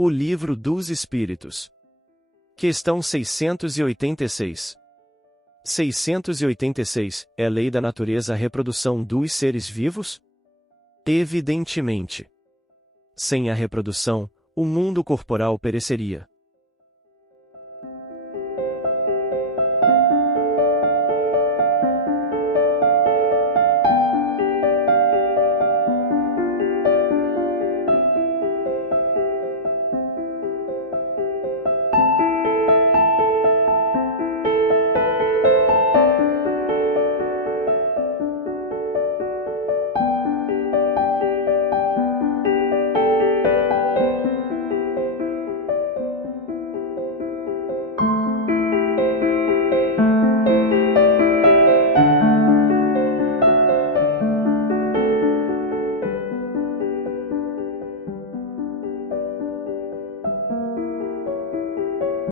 O Livro dos Espíritos. Questão 686. 686. É lei da natureza a reprodução dos seres vivos? Evidentemente. Sem a reprodução, o mundo corporal pereceria.